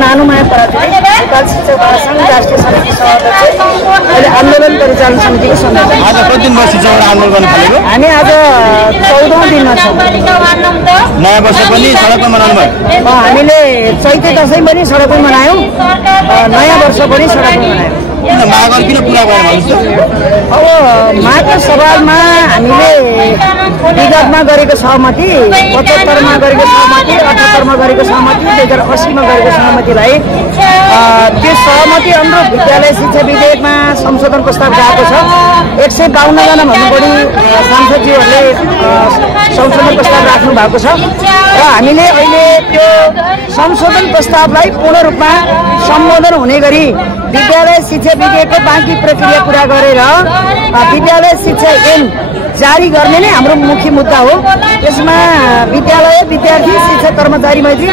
नानुमाया पराजुली नेपाल शिक्षक महासंघ राष्ट्रिय समिति सभाध्यक्ष अहिले आन्दोलन परिचालन समितिको सदस्य। आज कति दिन भयो शिक्षकहरु आन्दोलन गर्न थालेको? हामी आज 14औं दिनमा छौँ। नयाँ वर्ष पनि सडकमा मनाउनु भयो? हामीले चैते दशैं पनि सडकमै मनायौँ, नयाँ वर्ष पनि सडकमै मनायौँ। किन मागहरु किन पुरा गरेन भन्नुस्? अब माघको सवालमा हामीले विगतमा गरेको सहमति, 75 मा गरेको सहमति, 78 मा गरेको सहमति, 2080 मा गरेको सहमतिलाई त्यो सहमति अनुरूप विद्यालय शिक्षा विधेयकमा संशोधन प्रस्ताव गएको छ। 152 जना भन्दा बढी सांसदज्यूहरूले संशोधन प्रस्ताव राख्नु भएको छ र हामीले अहिले त्यो संशोधन प्रस्तावलाई पूर्ण रूपमा सम्बोधन हुने गरी विद्यालय शिक्षा विधेयकको बाँकी प्रक्रिया पूरा गरेर विद्यालय शिक्षा ऐन जारी गर्ने नै हाम्रो मुख्य मुद्दा हो। यसमा विद्यालय, विद्यार्थी, शिक्षक, कर्मचारी मैत्री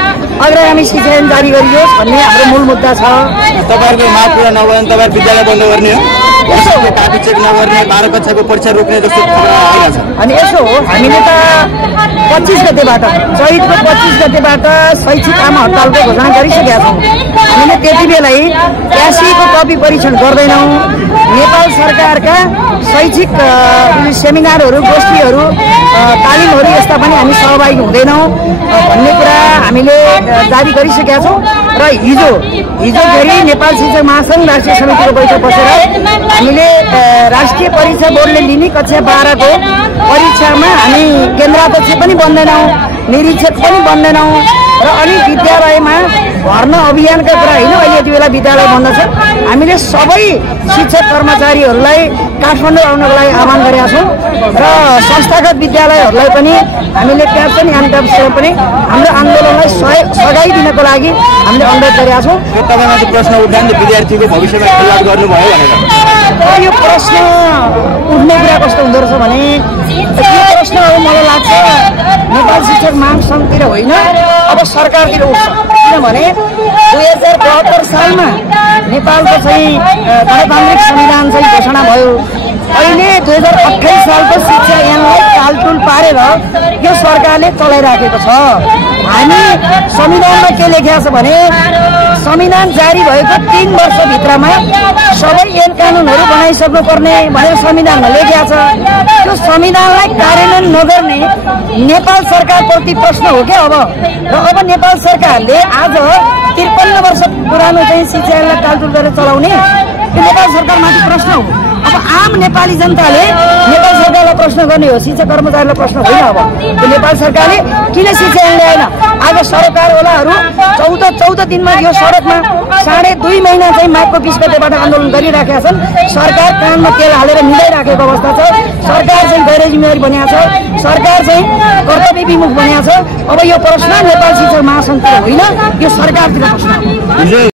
अग्रगामी शिक्षा ऐन जारी गरियोस् भन्ने हाम्रो मूल मुद्दा छ। तपाईहरुको माग पूरा नभए तपाईहरु विद्यालय बन्द गर्ने हो? यसो कापी चेक नगर्ने, 12 कक्षाको परीक्षा रोक्ने जस्तो खबर आइरहेछ। अनि यसो हामीले त 25 गतेबाट, चैतको 25 गतेबाट शैक्षिक आम हडतालको घोषणा गरिसकेका छौँ। हामीले त्यति बेलै ट्यासीको कपी परीक्षण गर्दैनौँ, नेपाल सरकारका शैक्षिक सेमिनारहरू, गोष्ठीहरू, तालिमहरू यस्ता पनि हामी सहभागी हुँदैनौँ भन्ने कुरा हामीले जारी गरिसकेका छौँ। र हिजोखेरि नेपाल शिक्षक महासंघ राष्ट्रिय समितिको बैठक बसेर हामीले राष्ट्रिय परीक्षा बोर्डले लिने कक्षा 12 को परीक्षामा हामी केन्द्राध्यक्ष पनि बन्दैनौँ, निरीक्षक पनि बन्दैनौँ र अनि विद्यालयमा भर्ना अभियानका कुरा होइन, अहिले यति बेला विद्यालय बन्द छ। हामीले सबै शिक्षक कर्मचारीहरूलाई काठमाडौँ आउनको लागि आह्वान गरेका छौँ र संस्थागत विद्यालयहरूलाई पनि हामीले त्यहाँ पनि हामी पनि हाम्रो आन्दोलनलाई सघाइ दिनको लागि हामीले अनुरोध गरेका छौँ। तपाईँमा चाहिँ प्रश्न उठ्दा नि विद्यार्थीको भविष्यमा खेलवाड गर्नुभयो भनेर यो प्रश्न उठ्ने कुरा कस्तो हुँदो रहेछ भने यो प्रश्न अब मलाई लाग्छ नेपाल शिक्षक महासंघतिर होइन, अब सरकारतिर उठ्छ। किनभने 2072 सालमा नेपालको चाहिँ गणतान्त्रिक संविधान चाहिँ घोषणा भयो। अहिले 2028 सालको शिक्षा ऐनलाई टालटुल पारेर यो सरकारले चलाइराखेको छ। हामी संविधानमा के लेखेको छ भने संविधान जारी भएको 3 वर्षभित्रमा सबै ऐन कानुनहरू बनाइसक्नु पर्ने भनेर संविधानमा लेखेको छ। त्यो संविधानलाई कार्यान्वयन नगर्ने नेपाल सरकारप्रति प्रश्न हो क्या अब। र अब नेपाल सरकारले आज 53 वर्ष पुरानो चाहिँ शिक्षा ऐनलाई टालटुल गरेर चलाउने त्यो नेपाल सरकारमाथि प्रश्न हो। अब आम नेपाली जनताले नेपाल सरकारलाई प्रश्न गर्ने हो, शिक्षक कर्मचारीलाई प्रश्न होइन। अब त्यो नेपाल सरकारले किन शिक्षा ऐन ल्याएन? आज सरकारवालाहरू 14 दिनमा यो सडकमा 2.5 महिना चाहिँ माघको 20 गतेबाट आन्दोलन गरिराखेका छन्। सरकार कानमा तेल हालेर मिलाइराखेको अवस्था छ। सरकार चाहिँ गैर जिम्मेवारी बनिएको छ, सरकार चाहिँ कर्तव्य विमुख बनिएको छ। अब यो प्रश्न नेपाल शिक्षक महासंघतिर होइन, यो सरकारतिर प्रश्न हो।